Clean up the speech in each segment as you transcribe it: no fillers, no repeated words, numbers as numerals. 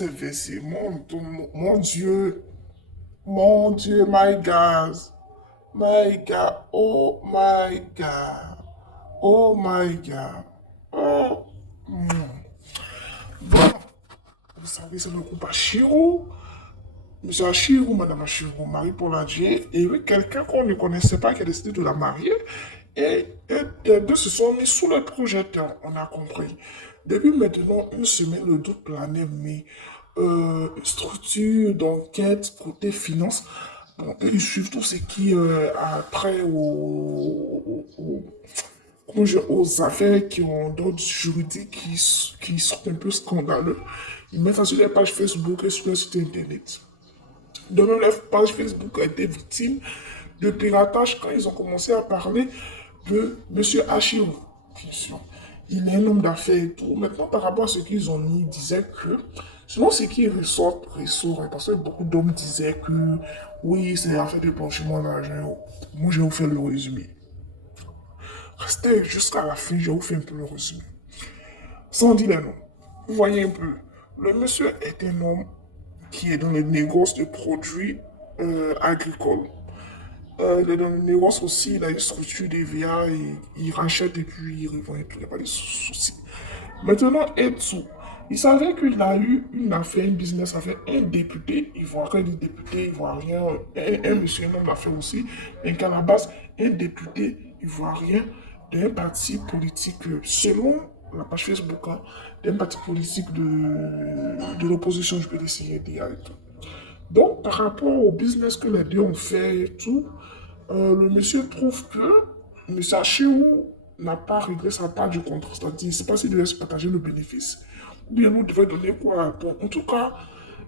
CVC, mon Dieu, my God, oh my God, oh my God, oh, bon, vous savez, c'est le groupe Achiro, Monsieur Achiro, Madame Achiro, Marie-Paul Adjien, et oui, quelqu'un qu'on ne connaissait pas qui a décidé de la marier, et les deux se sont mis sous le projecteur, on a compris. Depuis maintenant une semaine, le doute planait, mais structure d'enquête côté finance, bon, eux, ils suivent tout ce qui a trait aux affaires qui ont d'ordre juridique, qui sont un peu scandaleux. Ils mettent ça sur les pages Facebook et sur le site internet. De même, leur page Facebook a été victime de piratage quand ils ont commencé à parler de M. Achiro. Bien sûr, il est un homme d'affaires et tout. Maintenant, par rapport à ce qu'ils ont mis, ils disaient que, selon ce qui ressort, parce que beaucoup d'hommes disaient que, oui, c'est affaire de blanchiment d'argent. Moi, je vais vous faire le résumé. Restez jusqu'à la fin, je vais vous faire un peu le résumé. Sans dire les noms. Vous voyez un peu. Le monsieur est un homme qui est dans le négoce de produits agricoles. Il est dans le négoce aussi, il a une structure d'EVA, il rachète et puis il revend et tout, il n'y a pas de soucis. Maintenant, Etsu, il savait qu'il a eu une affaire, un business avec un député ivoirien, des députés ivoiriens, un monsieur, un homme d'affaires aussi, mais qu'à la base, un député ivoirien d'un parti politique, selon la page Facebook, hein, d'un parti politique de l'opposition, je peux essayer de dire et tout. Donc, par rapport au business que les deux ont fait et tout, le monsieur trouve que M. Achou n'a pas réglé sa part du contrat. C'est-à-dire, il ne sait pas s'il devait se partager le bénéfice. Ou bien nous devait donner quoi. Bon, en tout cas,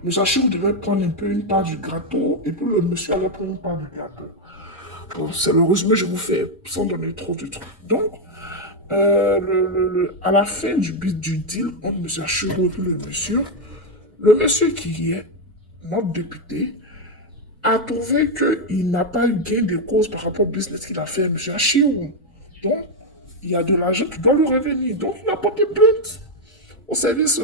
M. Achou devait prendre un peu une part du gâteau et puis le monsieur allait prendre une part du gâteau. Bon, c'est le résumé que je vous fais sans donner trop de trucs. Donc, à la fin du deal entre M. Achou et le monsieur qui est notre député, a trouvé qu'il n'a pas eu gain de cause par rapport au business qu'il a fait à M. Achirou. Donc, il y a de l'argent qui doit lui revenir. Donc, il a porté plainte au service,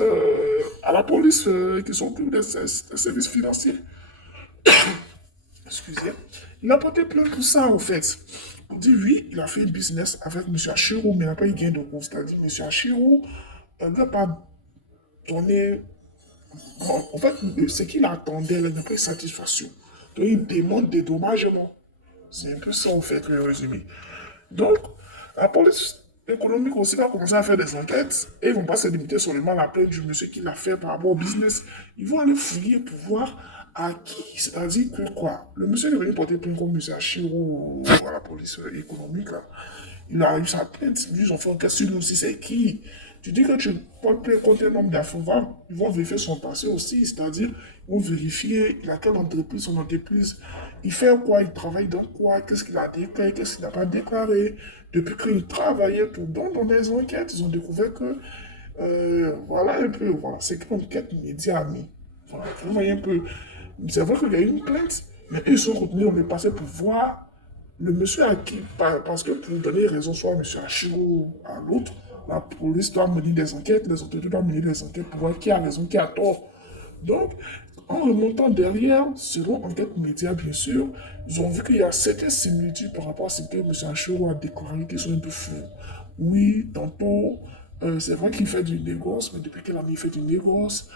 à la police qui s'occupe des services financiers. Excusez. Il a porté plainte pour ça, en fait. Il dit, oui, il a fait un business avec M. Achirou, mais il n'a pas eu gain de cause. C'est-à-dire, M. Achirou ne va pas donner... En fait, ce qu'il attendait, il n'a pas eu satisfaction. Donc, il demande des dommagements. C'est un peu ça, en fait, le résumé. Donc, la police économique aussi va commencer à faire des enquêtes et ils ne vont pas se limiter seulement à la plainte du monsieur qui l'a fait par rapport au business. Ils vont aller fouiller pour voir à qui. C'est-à-dire que quoi? Le monsieur est venu porter plainte contre monsieur Achiro à la police économique. Là. Il a eu sa plainte. Ils ont fait enquête sur nous aussi. C'est qui? Tu dis que tu portes plainte contre un homme d'affaires, ils vont vérifier son passé aussi. C'est-à-dire, ils vont vérifier laquelle entreprise, son entreprise. Il fait quoi? Il travaille dans quoi? Qu'est-ce qu'il a déclaré? Qu'est-ce qu'il n'a pas déclaré? Depuis qu'il travaillait tout dans les enquêtes, ils ont découvert que, voilà un peu, voilà, c'est qu'une enquête média ami. Voilà, vous voyez un peu. C'est vrai qu'il y a eu une plainte, mais ils sont retenus dans le passé pour voir le monsieur à qui, parce que pour donner raison soit à M. Achiro ou à l'autre, la police doit mener des enquêtes, les autorités doivent mener des enquêtes pour voir qui a raison, qui a tort. Donc, en remontant derrière, selon enquête média, bien sûr, ils ont vu qu'il y a certaines similitudes par rapport à ce que M. Achou a déclaré qu'ils sont un peu fous. Oui, tantôt, c'est vrai qu'il fait du négoce, mais depuis quelle année il fait du négoce?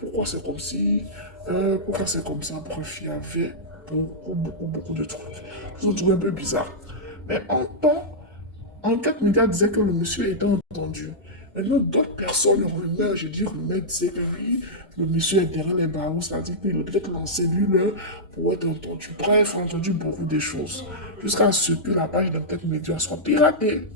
Pourquoi c'est comme si? Pourquoi c'est comme ça? Bref, il y avait beaucoup de trucs. Ils ont trouvé un peu bizarre. Mais en temps, enquête média disait que le monsieur était entendu. Maintenant, d'autres personnes, rumeurs, je dis rumeurs, disaient que oui, le monsieur est derrière les barreaux, c'est-à-dire qu'il aurait peut-être lancé lui pour être entendu. Bref, on a entendu beaucoup de choses. Jusqu'à ce que la page d'enquête média soit piratée.